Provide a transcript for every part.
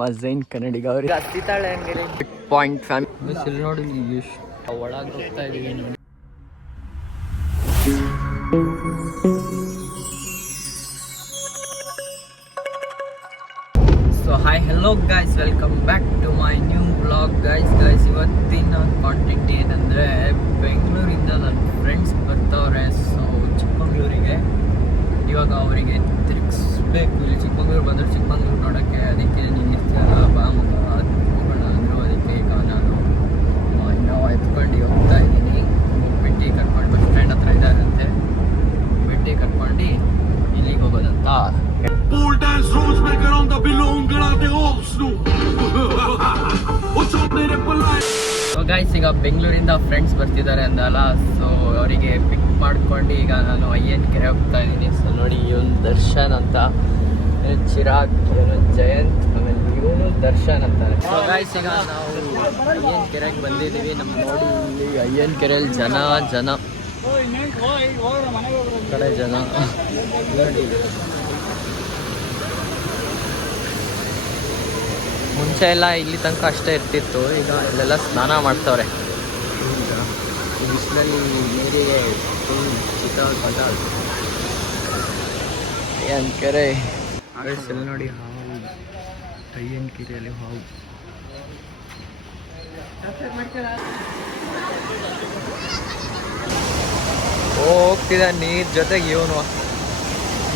ಮಜೈನ್ ಕನ್ನಡಿಗ ಅವ್ರಿಗೆ ಹತ್ತಿತಾಳೆ ಹಂಗೆ point family ನೋಡಿ ಎಷ್ಟು ಒಳಗೆ ಹೋಗ್ತಾ ಇದೀವಿ ನೋಡಿ. So hi hello guys, welcome back to my new vlog guys. ಇವತ್ತಿನ ಕಾಂಟೆಂಟ್ ಏನಂದರೆ, ಬೆಂಗಳೂರಿಂದ ನನ್ನ ಫ್ರೆಂಡ್ಸ್ ಬರ್ತಾವ್ರೆ. ಸೊ ಚಿಕ್ಕಮಗಳೂರಿಗೆ ಇವಾಗ ಅವರಿಗೆ ತಿರುಗಿಸ್ಬೇಕು. ಇಲ್ಲಿ ಚಿಕ್ಕಮಗಳೂರು ಬಂದರೆ ಚಿಕ್ಕಮಗಳೂರು ನೋಡೋಕ್ಕೆ, ಅದಕ್ಕೆ ನೀನು ಇರ್ತೀಯಲ್ಲ ಬಾ ಮಗ ಹೋಗೋಣ ಅಂದರು. ಅದಕ್ಕೆ ಈಗ ನಾನು ಇನ್ನೋವಾ ಎತ್ಕೊಂಡು ಹೋಗ್ತಾ ಇದ್ದೀನಿ. ಭೇಟಿ ಕರ್ಕೊಂಡು ಬಸ್ ಸ್ಟ್ಯಾಂಡ್ ಹತ್ರ ಇದ್ದಾರಂತೆ, ಭೇಟಿ ಕರ್ಕೊಂಡು ಇಲ್ಲಿಗೆ ಹೋಗೋದಂತ. Pole dance rules make around the below the ops no. What's up there polite? So guys, ಈಗ ಬೆಂಗಳೂರಿಂದ ಫ್ರೆಂಡ್ಸ್ ಬರ್ತಿದ್ದಾರೆ ಅಂದಲ್ಲ, ಸೊ ಅವರಿಗೆ ಪಿಕ್ ಮಾಡ್ಕೊಂಡು ಈಗ ನಾನು ಅಯ್ಯನ್ ಕೆರೆ ಹೋಗ್ತಾ ಇದ್ದೀನಿ. ಸೊ ನೋಡಿ, ಇವನು ದರ್ಶನ್ ಅಂತ, ಚಿರಾಗ್, ಇವನು ಜಯಂತ್, ಆಮೇಲೆ ಇವನು ದರ್ಶನ್ ಅಂತಾರೆ. ಸೊ ಗೈಸ್, ಈಗ ನಾವು ಅಯ್ಯನ್ ಕೆರೆಗೆ ಬಂದಿದ್ದೀವಿ. ನಮ್ಮ ನೋಡಿ ಇಲ್ಲಿ ಅಯ್ಯನ್ ಕೆರೆಯಲ್ಲಿ ಜನ ಕಡೆ ಜನ ನೋಡಿ. ಮುಂಚೆ ಎಲ್ಲ ಇಲ್ಲಿ ತನಕ ಅಷ್ಟೇ ಇರ್ತಿತ್ತು, ಈಗ ಇಲ್ಲೆಲ್ಲ ಸ್ನಾನ ಮಾಡ್ತವ್ರೆ. ಈಗ ಬಿಸಿಲಲ್ಲಿ ನೀರಿಗೆ ಫುಲ್ ಚಿತ್ರ ಅಯ್ಯನ್ ಕೆರೆ ಅಲ್ಲಿ ನೋಡಿ, ಹಾವು ಅಯ್ಯನ್ ಕೆರೆಯಲ್ಲಿ ಹಾವು. ಹೋಗ್ತಿದ್ದ ನೀರ್ ಜೊತೆಗೆ ಇವನು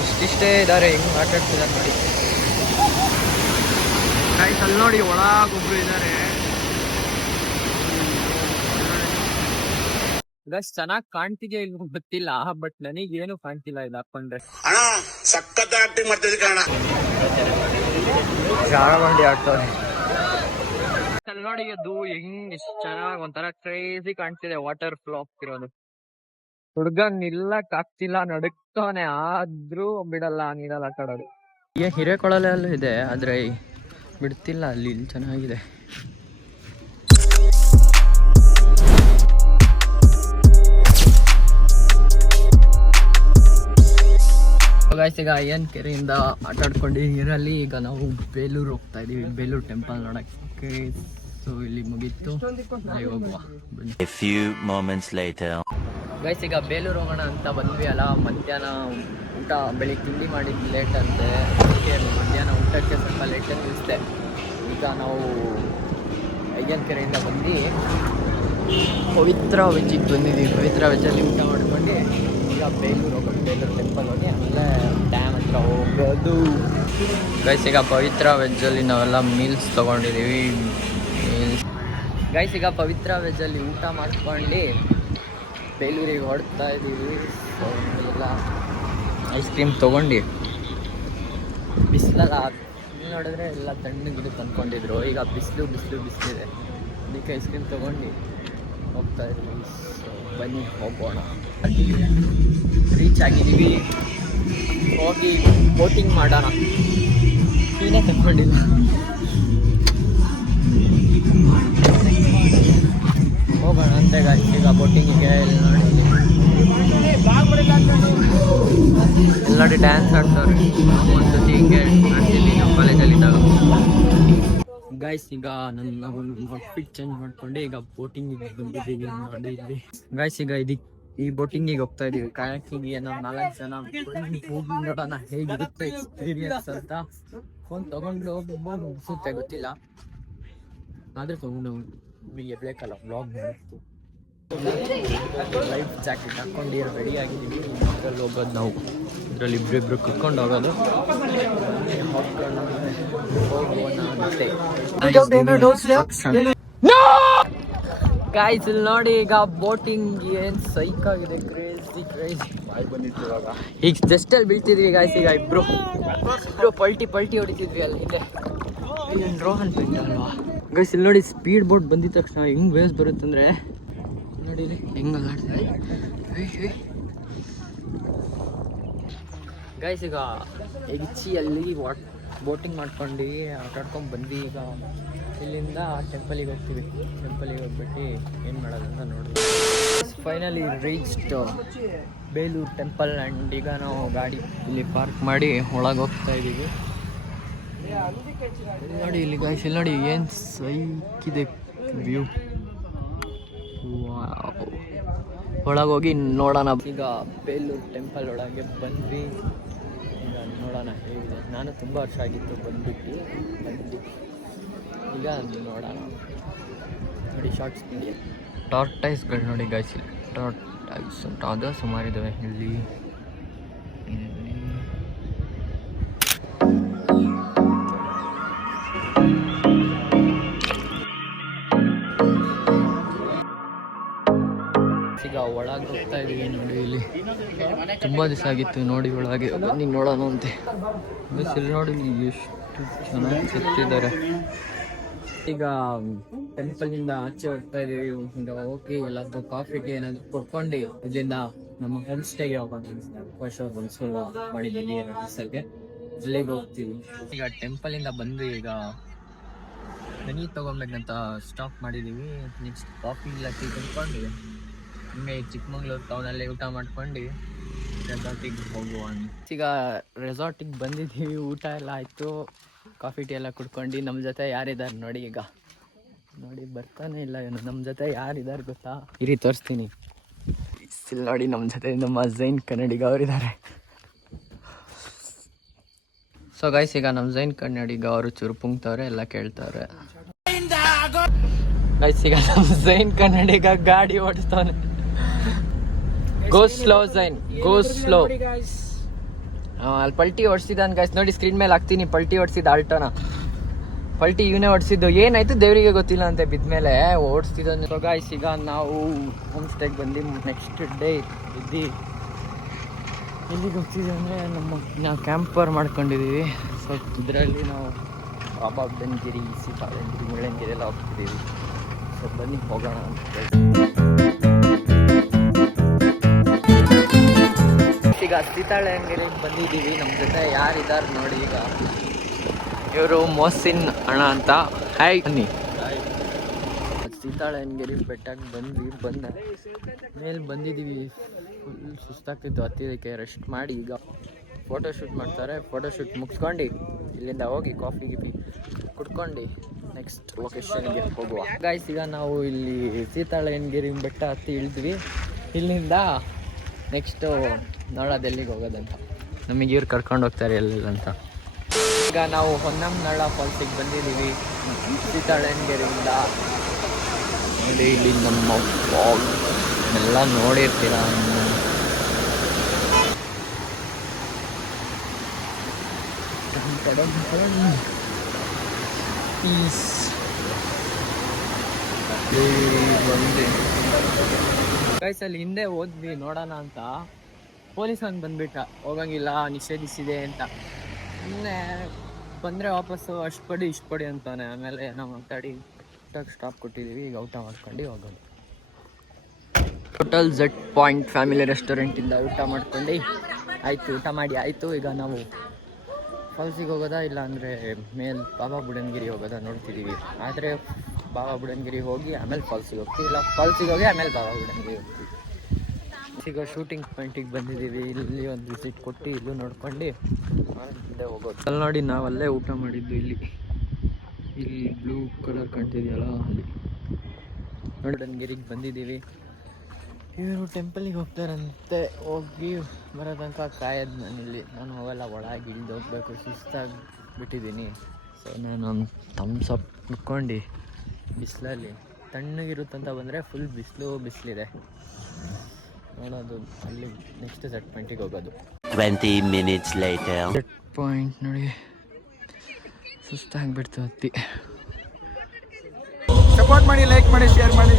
ಇಷ್ಟಿಷ್ಟೇ ಇದ್ದಾರೆ, ಹೆಂಗ್ ಮಾತಾಡ್ತಿದ್ದಾರೆ ನೋಡಿ. ಗೈಸ್ ಅಲ್ಲಿ ನೋಡಿ, ಒಳಗೊಬ್ರು ಇದ್ದಾರೆ. ಗೈಸ್ ಚೆನ್ನಾಗಿ ಕಾಣ್ತಿದೆ ಇಲ್ಲಿ ಗೊತ್ತಿಲ್ಲ, ಬಟ್ ನನಗೇನು ಕಾಣ್ತಿಲ್ಲ ಇದು ಹಾಕೊಂಡ್ರೆ. ಜಾಳ ಬಂಡಿ ಆಡ್ತವ್ರೆ ಅಲ್ಲಿ ನೋಡಿ. ಅದು ಹೆಂಗ್ ಎಷ್ಟು ಚೆನ್ನಾಗಿ ಒಂಥರ ಕ್ರೇಜಿ ಕಾಣ್ತಿದೆ, ವಾಟರ್ ಫ್ಲೋ ಆಗ್ತಿರೋದು. ಹುಡ್ಗ ನಿಲ್ಲಕ್ ಆಗ್ತಿಲ್ಲ, ನಡುಕ್ತವನೆ, ಆದ್ರೂ ಬಿಡಲ್ಲ ನೀರಲ್ಲಿ ಆಟ ಆಡೋದು. ಈಗ ಹಿರೇಕೊಳಲಲ್ಲೂ ಇದೆ, ಆದ್ರೆ ಬಿಡ್ತಿಲ್ಲ. ಅಲ್ಲಿ ಚೆನ್ನಾಗಿದೆ. ಗೈಸ್, ಈಗ ಅಯ್ಯನ್ ಕೆರೆಯಿಂದ ಆಟ ಆಡ್ಕೊಂಡು ನೀರಲ್ಲಿ ಈಗ ನಾವು ಬೇಲೂರು ಹೋಗ್ತಾ ಇದೀವಿ, ಬೇಲೂರು ಟೆಂಪಲ್ ನೋಡಕ್ಕೆ. ಸೊ ಇಲ್ಲಿ ಮುಗೀತು, ಹೋಗುವ ಬನ್ನಿ. ಗೈಸ್, ಈಗ ಬೇಲೂರು ಹೋಗೋಣ ಅಂತ ಬಂದ್ವಿ ಅಲ್ಲ. ಮಧ್ಯಾಹ್ನ ಊಟ, ಬೆಳಿಗ್ಗೆ ತಿಂಡಿ ಮಾಡಿದ್ದು ಲೇಟ್ ಅಂತೆ, ಅದಕ್ಕೆ ಮಧ್ಯಾಹ್ನ ಊಟಕ್ಕೆ ಸ್ವಲ್ಪ ಲೇಟಲ್ಲಿ ನಿಲ್ಲಿಸಿದೆ. ಈಗ ನಾವು ಅಯ್ಯನ್ ಕೆರೆಯಿಂದ ಬಂದು ಪವಿತ್ರ ವೆಜ್ಜಿಗೆ ಬಂದಿದ್ದೀವಿ. ಪವಿತ್ರ ವೆಜ್ಜಲ್ಲಿ ಊಟ ಮಾಡ್ಕೊಂಡು ಈಗ ಬೇಲೂರು ಹೋಗೋದು, ಬೇಲೂರು ಟೆಂಪಲ್ ಹೋಗಿ ಆಮೇಲೆ ಡ್ಯಾಮ್ ಹತ್ರ ಹೋಗೋದು. ಗೈಸ್, ಈಗ ಪವಿತ್ರ ವೆಜ್ಜಲ್ಲಿ ನಾವೆಲ್ಲ ಮೀಲ್ಸ್ ತೊಗೊಂಡಿದ್ದೀವಿ. ಗೈಸ್, ಈಗ ಪವಿತ್ರ ವೆಜ್ಜಲ್ಲಿ ಊಟ ಮಾಡ್ಕೊಂಡು ಬೇಲೂರಿಗೆ ಹೊಡ್ತಾ ಇದ್ದೀವಿ. ಸೊ ಎಲ್ಲ ಐಸ್ ಕ್ರೀಮ್ ತೊಗೊಂಡು, ಬಿಸಿಲಲ್ಲ ನೋಡಿದ್ರೆ ಎಲ್ಲ ತಣ್ಣಗಿಡುತ್ತೆ ಅಂದ್ಕೊಂಡಿದ್ರು. ಈಗ ಬಿಸಿಲಿದೆ, ಅದಕ್ಕೆ ಐಸ್ ಕ್ರೀಮ್ ತೊಗೊಂಡು ಹೋಗ್ತಾ ಇದ್ದೀವಿ. ಸೊ ಬನ್ನಿ ಹೋಗೋಣ. ರೀಚ್ ಆಗಿದ್ದೀವಿ, ಹೋಗಿ ಬೋಟಿಂಗ್ ಮಾಡೋಣ. ನೀನೇ ತಗೊಂಡಿಲ್ಲ, ಹೋಗೋಣ ಅಂತ. ಈಗ ಬೋಟಿಂಗಿಗೆ ಇಲ್ಲಿ ನೋಡಿ ಡ್ಯಾನ್ಸ್ ಆಡ್ತಾರೆ. ಒಂದ್ಸತಿ ಹಿಂಗೆ ಆಡ್ತಿದ್ವಿ ನಾವು ಕಾಲೇಜಲ್ಲಿದ್ದಾಗ. ಗೈಸ್, ಈಗ ನನ್ನ ಔಟ್ಫಿಟ್ ಚೇಂಜ್ ಮಾಡ್ಕೊಂಡು ಈಗ ಬೋಟಿಂಗಿಗೆ ಬಂದಿದ್ದೀವಿ ನೋಡಿ ಇಲ್ಲಿ. ಗೈಸ್, ಈಗ ಈ ಬೋಟಿಂಗಿಗೆ ಹೋಗ್ತಾ ಇದೀವಿ. ಕಾಯಕಿಗೆ ನಾವು 4 ಜನ ಹೋಗಿ ನೋಡೋಣ ಹೇಗಿರುತ್ತೆ ಎಕ್ಸ್ಪೀರಿಯನ್ಸ್ ಅಂತ. ಫೋನ್ ತೊಗೊಂಡು ಹೋಗ್ಬೋದು ಅನಿಸುತ್ತೆ, ಗೊತ್ತಿಲ್ಲ, ಆದರೆ ತೊಗೊಂಡು ಬೇಕಲ್ಲ ವ್ಲಾಗ್ ಮಾಡೋದು. ಲೈಫ್ ಜಾಕೆಟ್ ಹಾಕೊಂಡು ರೆಡಿ ಆಗಿದ್ದೀವಿ. ಇದರಲ್ಲಿ ಹೋಗೋದು ನಾವು, ಇದರಲ್ಲಿ ಇಬ್ಬರಿಬ್ರು ಕುತ್ಕೊಂಡು ಹೋಗೋದು. ಗೈಸ್, ಇಲ್ಲಿ ನೋಡಿ, ಈಗ ಬೋಟಿಂಗ್ ಏನ್ ಸೈಕ್ ಆಗಿದೆ, ಕ್ರೇಜಿ ಬಂದಿತ್ತು. ಈಗ ಜಸ್ಟ್ ಅಲ್ಲಿ ಬೀಳ್ತಿದ್ವಿ ಗೈಸ್. ಈಗ ಇಬ್ರು ಪಲ್ಟಿ ಹೊಡಿತಿದ್ವಿ ಅಲ್ಲಿ. ಈಗ ರೋಹನ್ ಬಿಟ್ಟು ಅಲ್ವಾ ಗೈಸ್. ಇಲ್ಲಿ ನೋಡಿ, ಸ್ಪೀಡ್ ಬೋಟ್ ಬಂದಿದ ತಕ್ಷಣ ಹೆಂಗ್ ವೇವ್ಸ್ ಬರುತ್ತಂದ್ರೆ ನೋಡಿ, ಹೆಂಗಲ್ಲ ಗೈಸ್. ಈಗ ಎಗಿಚ್ಚಿಯಲ್ಲಿ ಬೋಟಿಂಗ್ ಮಾಡ್ಕೊಂಡು ಆಟ ಆಡ್ಕೊಂಡು ಬಂದ್ವಿ. ಈಗ ಇಲ್ಲಿಂದ ಟೆಂಪಲಿಗೆ ಹೋಗ್ತೀವಿ. ಟೆಂಪಲಿಗೆ ಹೋಗ್ಬಿಟ್ಟು ಏನು ಮಾಡೋದಂತ ನೋಡಿದ್ವಿ. Finally reached Belur temple. And ಈಗ ನಾವು ಗಾಡಿ ಇಲ್ಲಿ ಪಾರ್ಕ್ ಮಾಡಿ ಒಳಗೆ ಹೋಗ್ತಾ ಇದ್ದೀವಿ. ನೋಡಿ ಇಲ್ಲಿ ಗಾಯ್ಸ್, ಇಲ್ಲಿ ನೋಡಿ ಏನು ಸೈಕಿದೆ ವ್ಯೂ. ಒಳಗೋಗಿ ನೋಡೋಣ. ಈಗ ಬೇಲೂರು ಟೆಂಪಲ್ ಒಳಗೆ ಬಂದ್ವಿ. ಈಗ ನೋಡೋಣ ಹೇಗಿದೆ. ನಾನು ತುಂಬ ವರ್ಷ ಆಗಿತ್ತು ಬಂದ್ಬಿಟ್ಟು. ಈಗ ನೋಡೋಣ. ನೋಡಿ ಶಾರ್ಟ್ಸ್ ಟಾರ್ಟೈಸ್ಗಳು ನೋಡಿ ಗಾಯ್ಸ್, ಟಾರ್ಟೈಸ್ ಅಂತ ಅದು ಸುಮಾರಿದ್ದಾವೆ ಇಲ್ಲಿ. ಈಗ ಒಳಗೆ ಹೋಗ್ತಾ ಇದೀವಿ ನೋಡಿ. ಇಲ್ಲಿ ತುಂಬ ದಿವಸ ಆಗಿತ್ತು ನೋಡಿ ಒಳಗೆ ಬನ್ನಿ ನೋಡೋಣ ಅಂತೆ. ಇಲ್ಲಿ ನೋಡಿ ಎಷ್ಟು ಚೆನ್ನಾಗಿ ಸುತ್ತಿದ್ದಾರೆ. ಈಗ ಟೆಂಪಲ್ನಿಂದ ಆಚೆ ಹೋಗ್ತಾ ಇದೀವಿ. ಹೋಗಿ ಎಲ್ಲಾದ್ರೂ ಕಾಫಿಗೆ ಏನಾದ್ರು ಕೊಡ್ಕೊಂಡು ಇಲ್ಲಿಂದ ನಮ್ಮ ಹೋಮ್ ಸ್ಟೇಗೆ ಹೋಗೋಣ ಮಾಡಿದ್ದೀವಿ ದಿವಸಕ್ಕೆ. ಅಲ್ಲಿಗೆ ಹೋಗ್ತೀವಿ. ಈಗ ಟೆಂಪಲಿಂದ ಬಂದು ಈಗ ಮನಿ ತೊಗೊಬೇಕಂತ ಸ್ಟಾಪ್ ಮಾಡಿದ್ದೀವಿ. ನೆಕ್ಸ್ಟ್ ಕಾಫಿ ಇಲ್ಲ ಟೀ ಕುಡ್ಕೊಂಡು ಒಮ್ಮೆ ಚಿಕ್ಕಮಂಗ್ಳೂರು ಟೌನಲ್ಲಿ ಊಟ ಮಾಡ್ಕೊಂಡು ರೆಸಾರ್ಟಿಗೆ ಹೋಗುವ. ಈಗ ರೆಸಾರ್ಟಿಗೆ ಬಂದಿದ್ದೀವಿ. ಊಟ ಎಲ್ಲ ಆಯಿತು, ಕಾಫಿ ಟೀ ಎಲ್ಲ ಕುಡ್ಕೊಂಡು. ನಮ್ಮ ಜೊತೆ ಯಾರಿದ್ದಾರೆ ನೋಡಿ. ಈಗ ನೋಡಿ ಬರ್ತಾನೆ ಇಲ್ಲ ಏನು. ನಮ್ಮ ಜೊತೆ ಯಾರಿದ್ದಾರೆ ಗೊತ್ತಾ? ಇರಿ ತೋರಿಸ್ತೀನಿ. ಇಲ್ಲಿ ನೋಡಿ ನಮ್ಮ ಜೊತೆ ನಮ್ಮ ಝೈನ್ ಕನ್ನಡಿಗ ಅವರಿದ್ದಾರೆ. ಸೊ ಗೈಸ್, ಈಗ ನಮ್ಮ ಝೈನ್ ಕನ್ನಡಿಗ ಅವರು ಚೂರು ಪುಂಗ್ತವ್ರೆ, ಎಲ್ಲ ಕೇಳ್ತವ್ರೆ. ಗೈಸ್, ಈಗ ನಮ್ಮ ಝೈನ್ ಕನ್ನಡಿಗ ಗಾಡಿ ಓಡಿಸ್ತಾನೆ. ಗೋ ಸ್ಲೋ ಝೈನ್, ಗೋ ಸ್ಲೋ. ಅಲ್ಲಿ ಪಲ್ಟಿ ಓಡಿಸಿದ್ದಾನೆ ಗೈಸ್. ನೋಡಿ ಸ್ಕ್ರೀನ್ ಮೇಲೆ ಹಾಕ್ತೀನಿ. ಪಲ್ಟಿ ಓಡಿಸಿದ ಆಲ್ಟೋನ ಪಲ್ಟಿ ಇವನೇ ಓಡಿಸಿದ್ದು. ಏನಾಯ್ತು ದೇವರಿಗೆ ಗೊತ್ತಿಲ್ಲ ಅಂತೆ, ಬಿದ್ಮೇಲೆ ಓಡಿಸ್ತಿದ್ದಾನೆ. ಸೊ ಗೈಸ್, ಈಗ ನಾವು ಹೋಮ್ ಸ್ಟೇಗೆ ಬಂದು ನೆಕ್ಸ್ಟ್ ಡೇ ಇದ್ದು ಎಲ್ಲಿಗೆ ಹೋಗ್ತಿದ್ದೀವಿ ಅಂದರೆ ನಾವು ಕ್ಯಾಂಪರ್ ಮಾಡ್ಕೊಂಡಿದ್ದೀವಿ. ಸೊ ಇದರಲ್ಲಿ ನಾವು ಬಾಬಾ ಬುಡನ್ಗಿರಿ, ಸೀತಾಳಂಗಿರಿ, ಮುಳ್ಳಂಗಿರಿ ಎಲ್ಲ ಹೋಗ್ತಿದ್ದೀವಿ. ಸೊ ಬನ್ನಿ ಹೋಗೋಣ ಅಂತ. ಈಗ ಸೀತಾಳಂಗಿರಿಗೆ ಬಂದಿದ್ದೀವಿ. ನಮ್ಮ ಜೊತೆ ಯಾರಿದ್ದಾರೆ ನೋಡಿ. ಈಗ ಇವರು ಮೋಸಿನ್ ಅಣ್ಣ ಅಂತ. ಹಾಯ್ ಬನ್ನಿ. ಸೀತಾಳಂಗಿರಿ ಬೆಟ್ಟಕ್ಕೆ ಬಂದ ಮೇಲೆ ಬಂದಿದ್ದೀವಿ. ಫುಲ್ ಸುಸ್ತಾಗ್ತಿತ್ತು ಹತ್ತಿದ್ದಕ್ಕೆ. ರೆಸ್ಟ್ ಮಾಡಿ ಈಗ ಫೋಟೋಶೂಟ್ ಮಾಡ್ತಾರೆ. ಫೋಟೋಶೂಟ್ ಮುಗಿಸ್ಕೊಂಡು ಇಲ್ಲಿಂದ ಹೋಗಿ ಕಾಫಿ ಗಿಫಿ ಕುಡ್ಕೊಂಡು ನೆಕ್ಸ್ಟ್ ಲೊಕೇಶನ್ಗೆ ಹೋಗುವ. ಗಾಯ್ಸ್, ಈಗ ನಾವು ಇಲ್ಲಿ ಸೀತಾಳಂಗಿರಿ ಬೆಟ್ಟ ಹತ್ತಿ ಇಳಿದ್ವಿ. ಇಲ್ಲಿಂದ ನೆಕ್ಸ್ಟು ನೋಡೋದು ಎಲ್ಲಿಗೆ ಹೋಗೋದಂತ. ನಮಗೆ ಇವ್ರು ಕರ್ಕೊಂಡು ಹೋಗ್ತಾರೆ ಎಲ್ಲಿಲ್ಲ ಅಂತ. ಈಗ ನಾವು ಹೊನ್ನಂನಳ ಫಾಲ್ಸಿಗೆ ಬಂದಿದ್ದೀವಿ ಸೀತಾಳಂಗಿರಿಯಿಂದ. ನೋಡಿ ಇಲ್ಲಿ ನಮ್ಮ ಫಾಲ್ ಎಲ್ಲ ನೋಡಿರ್ತೀರ. ಪೀಸ್ ಗೈಸ್, ಅಲ್ಲಿ ಹಿಂದೆ ಹೋದ್ವಿ ನೋಡೋಣ ಅಂತ. ಪೊಲೀಸ್ ಅವ್ನು ಬಂದ್ಬಿಟ್ಟ, ಹೋಗಂಗಿಲ್ಲ, ನಿಷೇಧಿಸಿದೆ ಅಂತ. ಸುಮ್ಮನೆ ಬಂದರೆ ವಾಪಸ್ಸು ಅಷ್ಟು ಪಡಿ ಇಷ್ಟು ಪಡಿ ಅಂತಾನೆ. ಆಮೇಲೆ ನಾವು ಮಾತಾಡಿ ಊಟಕ್ಕೆ ಸ್ಟಾಪ್ ಕೊಟ್ಟಿದ್ದೀವಿ. ಈಗ ಊಟ ಮಾಡ್ಕೊಂಡು ಹೋಗೋದು. ಹೋಟೆಲ್ ಝೆಡ್ ಪಾಯಿಂಟ್ ಫ್ಯಾಮಿಲಿ ರೆಸ್ಟೋರೆಂಟಿಂದ ಊಟ ಮಾಡ್ಕೊಂಡು ಆಯಿತು. ಊಟ ಮಾಡಿ ಆಯಿತು. ಈಗ ನಾವು ಫಾಲ್ಸಿಗೆ ಹೋಗೋದಾ ಇಲ್ಲ ಅಂದರೆ ಮೇಲೆ ಬಾಬಾ ಬುಡನ್ಗಿರಿ ಹೋಗೋದಾ ನೋಡ್ತಿದ್ದೀವಿ. ಆದರೆ ಬಾಬಾ ಬುಡನ್ಗಿರಿ ಹೋಗಿ ಆಮೇಲೆ ಫಾಲ್ಸಿಗೆ ಹೋಗ್ತೀವಿ, ಇಲ್ಲ ಫಾಲ್ಸಿಗೆ ಹೋಗಿ ಆಮೇಲೆ ಬಾಬಾ ಬುಡನ್ಗಿರಿ ಹೋಗ್ತೀವಿ. ಈಗ ಶೂಟಿಂಗ್ ಪಾಯಿಂಟಿಗೆ ಬಂದಿದ್ದೀವಿ. ಇಲ್ಲಿ ಒಂದು ವಿಸಿಟ್ ಕೊಟ್ಟು ಇಲ್ಲೂ ನೋಡ್ಕೊಂಡು ಹಿಂದೆ ಹೋಗೋದು. ಅಲ್ಲಿ ನೋಡಿ ನಾವು ಅಲ್ಲೇ ಊಟ ಮಾಡಿದ್ದು. ಇಲ್ಲಿ ಬ್ಲೂ ಕಲರ್ ಕಾಣ್ತಿದೆಯಲ್ಲ ಅಲ್ಲಿ ನೋಡಿ. ಬುಡನ್ಗಿರಿಗೆ ಬಂದಿದ್ದೀವಿ. ಇವರು ಟೆಂಪಲಿಗೆ ಹೋಗ್ತಾರಂತೆ. ಹೋಗಿ ಬರೋ ತನಕ ಕಾಯೋದು ನಾನಿಲ್ಲಿ. ನಾನು ಹೋಗಲ್ಲ, ಒಳಗೆ ಇಳಿದು ಹೋಗ್ಬೇಕು. ಸುಸ್ತಾಗಿ ಬಿಟ್ಟಿದ್ದೀನಿ. ಸೊ ನಾನು ಒಂದು ಥಮ್ಸ್ ಅಪ್ ಕುಡ್ಕೊಂಡು ಬಿಸಿಲಲ್ಲಿ ತಣ್ಣಗಿರುತ್ತಂತ ಬಂದರೆ ಫುಲ್ ಬಿಸಿಲಿದೆ ನೋಡೋದು. ಅಲ್ಲಿ ನೆಕ್ಸ್ಟ್ ಸೆಟ್ ಪಾಯಿಂಟಿಗೆ ಹೋಗೋದು. 20 minutes later. ಸೆಟ್ ಪಾಯಿಂಟ್ ನೋಡಿ ಸುಸ್ತಾಗಿಬಿಡ್ತು ಹತ್ತಿ. ಸಪೋರ್ಟ್ ಮಾಡಿ, ಲೈಕ್ ಮಾಡಿ, ಶೇರ್ ಮಾಡಿ.